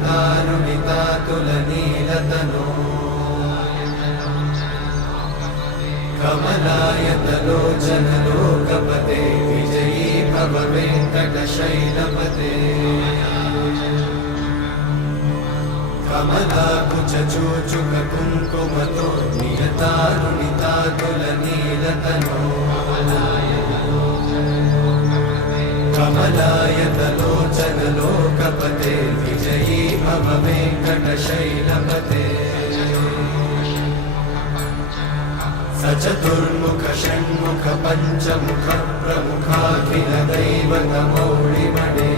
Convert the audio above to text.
नियतारुणितातुलनीलतनो कमलायतलोचनलोकपते विजयी भव वेङ्कटशैलपते कमलाकुचूचुककुङ्कुमतो नियतारुणितातुलनीलतनो कमलायतलोचनलोकपते विजयी भव वेङ्कटशैलपते सचतुर्मुख षण्मुख पञ्चमुख प्रमुखाखिल दैवतमौळिमणे